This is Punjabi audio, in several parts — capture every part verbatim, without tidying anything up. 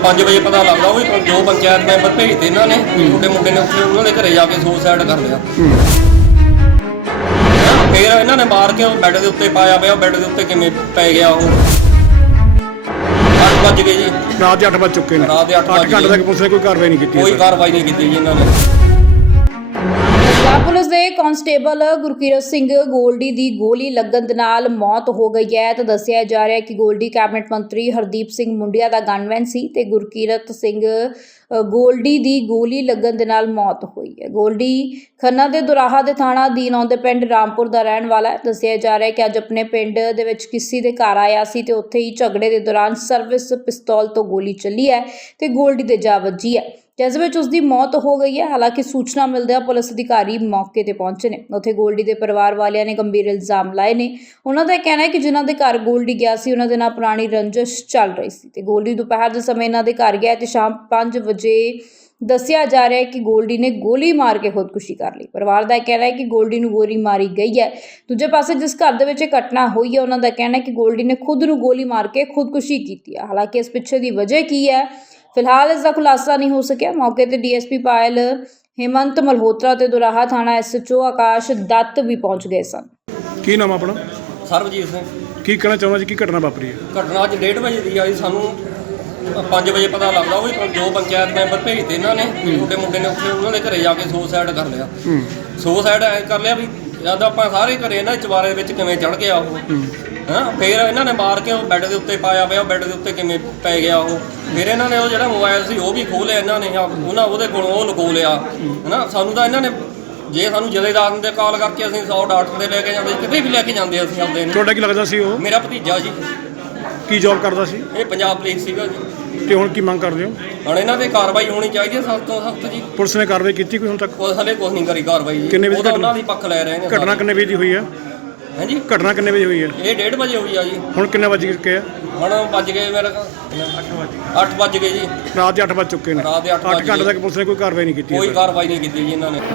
ਪੰਜ ਵਜੇ ਪਤਾ ਲੱਗਦਾ ਉਹ ਵੀ ਜੋ ਪੰਚਾਇਤ ਮੈਂਬਰ ਭੇਜਦੇ ਇਹਨਾਂ ਨੇ ਛੋਟੇ ਮੁੰਡੇ ਨੇ ਉੱਥੇ ਉਹਨਾਂ ਦੇ ਘਰੇ ਜਾ ਕੇ ਸੁਸਾਈਡ ਕਰ ਲਿਆ। ਫਿਰ ਇਹਨਾਂ ਨੇ ਮਾਰ ਕੇ ਉਹ ਬੈੱਡ ਦੇ ਉੱਤੇ ਪਾਇਆ ਪਿਆ, ਬੈੱਡ ਦੇ ਉੱਤੇ ਕਿਵੇਂ ਪੈ ਗਿਆ ਉਹ। ਅੱਠ ਵੱਜ ਗਏ ਜੀ, ਰਾਤ ਦੇ ਅੱਠ ਵੱਜ ਚੁੱਕੇ ਨੇ। ਰਾਤ ਦੇ ਅੱਠ ਅੱਠ ਘੰਟੇ ਤੱਕ ਪੁਲਿਸ ਨੇ ਕੋਈ ਕਾਰਵਾਈ ਨਹੀਂ ਕੀਤੀ। ਕੋਈ ਕਾਰਵਾਈ ਨਹੀਂ ਕੀਤੀ ਜੀ ਇਹਨਾਂ ਨੇ। ਪੰਜਾਬ ਪੁਲਿਸ ਦੇ ਕਾਂਸਟੇਬਲ ਗੁਰਕੀਰਤ ਸਿੰਘ ਗੋਲਡੀ ਦੀ ਗੋਲੀ ਲੱਗਣ ਦੇ ਨਾਲ ਮੌਤ ਹੋ ਗਈ ਹੈ ਤਾਂ ਦੱਸਿਆ ਜਾ ਰਿਹਾ ਹੈ ਕਿ ਗੋਲਡੀ ਕੈਬਨਿਟ ਮੰਤਰੀ ਹਰਦੀਪ ਸਿੰਘ ਮੁੰਡਿਆ ਦਾ ਗਨਮੈਨ ਸੀ ਤੇ ਗੁਰਕੀਰਤ ਸਿੰਘ ਅ, ਗੋਲਡੀ ਦੀ ਗੋਲੀ ਲੱਗਣ ਦੇ ਨਾਲ ਮੌਤ ਹੋਈ ਹੈ। ਗੋਲਡੀ ਖੰਨਾ ਦੇ ਦੁਰਾਹਾ ਦੇ ਥਾਣਾ ਅਧੀਨ ਆਉਂਦੇ ਪਿੰਡ ਰਾਮਪੁਰ ਦਾ ਰਹਿਣ ਵਾਲਾ ਹੈ। ਦੱਸਿਆ ਜਾ ਰਿਹਾ ਹੈ ਕਿ ਅੱਜ ਆਪਣੇ ਪਿੰਡ ਦੇ ਵਿੱਚ ਕਿਸੇ ਦੇ ਘਰ ਆਇਆ ਸੀ ਤੇ ਉੱਥੇ ਹੀ ਝਗੜੇ ਦੇ ਦੌਰਾਨ ਸਰਵਿਸ ਪਿਸਤੌਲ ਤੋਂ ਗੋਲੀ ਚੱਲੀ ਹੈ ਤੇ ਗੋਲਡੀ ਦੇ ਜਾ ਵੱਜੀ ਹੈ, ਜਿਸ ਵਿੱਚ ਉਸ ਦੀ ਮੌਤ ਹੋ ਗਈ ਹੈ। ਹਾਲਾਂਕਿ ਸੂਚਨਾ ਮਿਲਦਿਆਂ ਪੁਲਿਸ ਅਧਿਕਾਰੀ ਮੌਕੇ ਤੇ ਪਹੁੰਚੇ ਨੇ। ਉੱਥੇ ਗੋਲਡੀ ਦੇ ਪਰਿਵਾਰ ਵਾਲਿਆਂ ਨੇ ਗੰਭੀਰ ਇਲਜ਼ਾਮ ਲਾਏ ਨੇ। ਉਹਨਾਂ ਦਾ ਕਹਿਣਾ ਹੈ ਕਿ ਜਿਨ੍ਹਾਂ ਦੇ ਘਰ ਗੋਲਡੀ ਗਿਆ ਸੀ ਉਹਨਾਂ ਦੇ ਨਾਲ ਪੁਰਾਣੀ ਰੰਜਿਸ਼ ਚੱਲ ਰਹੀ ਸੀ ਤੇ ਗੋਲਡੀ ਦੁਪਹਿਰ ਦੇ ਸਮੇਂ ਇਹਨਾਂ ਦੇ ਘਰ ਗਿਆ ਤੇ ਸ਼ਾਮ ਪੰਜ ਵਜੇ ਦੱਸਿਆ ਜਾ ਰਿਹਾ ਹੈ ਕਿ ਗੋਲਡੀ ਨੇ ਗੋਲੀ ਮਾਰ ਕੇ ਖੁਦਕੁਸ਼ੀ ਕਰ ਲਈ। ਪਰਿਵਾਰ ਦਾ ਕਹਿਣਾ ਹੈ ਕਿ ਗੋਲਡੀ ਨੂੰ ਗੋਲੀ ਮਾਰੀ ਗਈ ਹੈ। ਦੂਜੇ ਪਾਸੇ ਜਿਸ ਘਰ ਦੇ ਵਿੱਚ ਇਹ ਘਟਨਾ ਹੋਈ ਹੈ ਉਹਨਾਂ ਦਾ ਕਹਿਣਾ ਹੈ ਕਿ ਗੋਲਡੀ ਨੇ ਖੁਦ ਨੂੰ ਗੋਲੀ ਮਾਰ ਕੇ ਖੁਦਕੁਸ਼ੀ ਕੀਤੀ ਹੈ। ਹਾਲਾਂਕਿ ਇਸ ਪਿੱਛੇ ਦੀ ਵਜ੍ਹਾ ਕੀ ਹੈ ਫਿਲਹਾਲ ਇਸ ਦਾ ਖੁਲਾਸਾ ਨਹੀਂ ਹੋ ਸਕਿਆ। ਮੌਕੇ ਤੇ ਡੀਐਸਪੀ ਪਾਇਲ ਹਿਮੰਤ ਮਲਹੋਤਰਾ ਤੇ ਦੁਰਾਹਾ ਥਾਣਾ ਐਸਐਚਓ ਆਕਾਸ਼ ਦੱਤ ਵੀ ਪਹੁੰਚ ਗਏ ਸਨ। ਕੀ ਨਾਮ ਆਪਣਾ? ਸਰਬਜੀਤ ਸਿੰਘ। ਕੀ ਕਹਿਣਾ ਚਾਹੁੰਦਾ ਜੀ, ਕੀ ਘਟਨਾ ਵਾਪਰੀ ਹੈ? ਘਟਨਾ ਅੱਜ ਡੇਢ ਵਜੇ ਦੀ ਆਈ, ਸਾਨੂੰ ਪੰਜ ਵਜੇ ਪਤਾ ਲੱਗਦਾ ਉਹ ਵੀ ਜੋ ਪੰਚਾਇਤ ਮੈਂਬਰ ਭੇਜਦੇ ਇਹਨਾਂ ਨੇ ਛੋਟੇ ਮੁੰਡੇ ਨੇ ਉੱਥੇ ਉਹਨਾਂ ਦੇ ਘਰੇ ਜਾ ਕੇ ਸੁਸਾਈਡ ਕਰ ਲਿਆ। ਸੁਸਾਈਡ ਐ ਕਰ ਲਿਆ ਵੀ ਜਦ ਆਪਾਂ ਸਾਰੇ ਘਰੇ ਇਹਨਾਂ ਚਵਾਰੇ ਵਿੱਚ ਕਿਵੇਂ ਚੜ ਗਿਆ ਉਹ। ਹਾਂ, ਫਿਰ ਇਹਨਾਂ ਨੇ ਮਾਰ ਕੇ ਉਹ ਬੈੱਡ ਦੇ ਉੱਤੇ ਪਾਇਆ ਪਿਆ, ਬੈੱਡ ਦੇ ਉੱਤੇ ਕਿਵੇਂ ਪੈ ਗਿਆ ਉਹ। ਫਿਰ ਇਹਨਾਂ ਨੇ ਉਹ ਜਿਹੜਾ ਮੋਬਾਈਲ ਸੀ ਉਹ ਵੀ ਖੋਹ ਲਿਆ ਇਹਨਾਂ ਨੇ, ਉਹਨਾਂ ਉਹਦੇ ਕੋਲੋਂ ਉਹ ਲੁਕੋ ਲਿਆ ਹੈ ਨਾ। ਸਾਨੂੰ ਤਾਂ ਇਹਨਾਂ ਨੇ ਜੇ ਸਾਨੂੰ ਜਥੇਦਾਰ ਦੇ ਕਾਲ ਕਰਕੇ ਅਸੀਂ ਸੌ ਡਾਕਟਰ ਦੇ ਲੈ ਕੇ ਜਾਂਦੇ, ਕਿਤੇ ਵੀ ਲੈ ਕੇ ਜਾਂਦੇ ਅਸੀਂ ਆਪਦੇ ਨੂੰ। ਤੁਹਾਡਾ ਕੀ ਲੱਗਦਾ ਸੀ ਉਹ? ਮੇਰਾ ਭਤੀਜਾ ਜੀ। ਕੀ ਜੌਬ ਕਰਦਾ ਸੀ? ਇਹ ਪੰਜਾਬ ਪੁਲਿਸ ਸੀਗਾ ਜੀ। ਤੇ ਹੁਣ ਕੀ ਮੰਗ ਕਰਦੇ ਹੋ? ਹੁਣ ਇਹਨਾਂ ਤੇ ਕਾਰਵਾਈ ਹੋਣੀ ਚਾਹੀਦੀ ਹੈ ਸਖਤ ਤੋਂ ਸਖਤ ਜੀ। ਪੁਲਿਸ ਨੇ ਕਾਰਵਾਈ ਕੀਤੀ ਕੋਈ ਹੁਣ ਤੱਕ? ਉਹ ਹਲੇ ਕੁਛ ਨਹੀਂ ਕਰੀ ਕਾਰਵਾਈ ਜੀ। ਕਿੰਨੇ ਵਜੇ ਉਹ ਉਹਨਾਂ ਦੀ ਪੱਖ ਲੈ ਰਹੇ ਨੇ। ਘਟਨਾ ਕਿੰਨੇ ਵਜੇ ਦੀ ਹੋਈ ਹੈ? ਹਾਂਜੀ, ਘਟਨਾ ਕਿੰਨੇ ਵਜੇ ਹੋਈ ਹੈ? ਇਹ ਡੇਢ ਵਜੇ ਹੋਈ ਆ ਜੀ। ਹੁਣ ਕਿੰਨੇ ਵਜ ਗਏ ਆ? ਹੁਣ ਵੱਜ ਗਏ ਮੇਰੇ ਅੱਠ ਵੱਜ ਗਏ ਜੀ। ਰਾਤ ਦੇ ਅੱਠ ਵੱਜ ਚੁੱਕੇ ਨੇ। ਰਾਤ ਦੇ ਅੱਠ ਵੱਜ ਅੱਠ ਘੰਟੇ ਗਏ। ਤੱਕ ਪੁਲਿਸ ਨੇ ਕੋਈ ਕਾਰਵਾਈ ਨਹੀਂ ਕੀਤੀ। ਕੋਈ ਕਾਰਵਾਈ ਨਹੀਂ ਕੀਤੀ ਜੀ ਇਹਨਾਂ ਨੇ।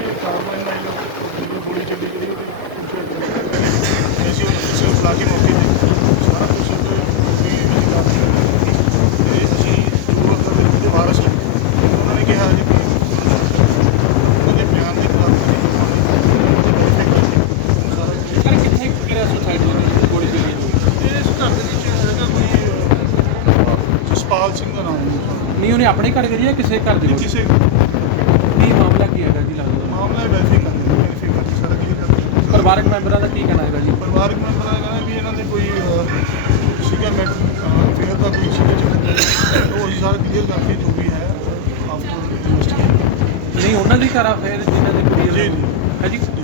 ਜਸਪਾਲ ਸਿੰਘ ਦਾ ਨਾਮ ਨਹੀਂ, ਉਹਨੇ ਆਪਣੇ ਘਰ ਕਰੀ ਹੈ ਕਿਸੇ ਘਰ ਦੇ? ਕਿਸੇ ਕੀ ਮਾਮਲਾ ਕੀ ਹੈਗਾ ਜੀ ਲੱਗਦਾ? ਮਾਮਲਾ ਵੈਰੀਫਾਈ ਕਰਦੇ ਵੈਰੀਫਾਈ ਕਰਦੇ ਸਾਰਾ ਕਲੀਅਰ ਕਰਦੇ। ਪਰਿਵਾਰਕ ਮੈਂਬਰਾਂ ਦਾ ਕੀ ਕਹਿਣਾ ਹੈਗਾ ਜੀ? ਪਰਿਵਾਰਕ ਮੈਂਬਰਾਂ ਦਾ ਕਹਿਣਾ ਵੀ ਇਹਨਾਂ ਦੇ ਕੋਈ ਅਹ, ਸੀਗਾ ਮੈਟ ਫੇਰ ਦਾ ਕੋਈ ਸੀਗਾ ਚੱਲਦਾ ਉਹ ਅਸੀਂ ਸਾਰਾ ਕਲੀਅਰ ਕਰਕੇ ਜੋ ਵੀ ਹੈ ਆਫਟਰ ਇਨਵੈਸਟੀਗੇਸ਼ਨ। ਨਹੀਂ, ਉਹਨਾਂ ਦੀ ਘਰ ਆ ਫਿਰ ਜਿਨ੍ਹਾਂ ਦੇ ਕੁੜੀ ਜੀ ਜੀ ਹੈ ਜੀ।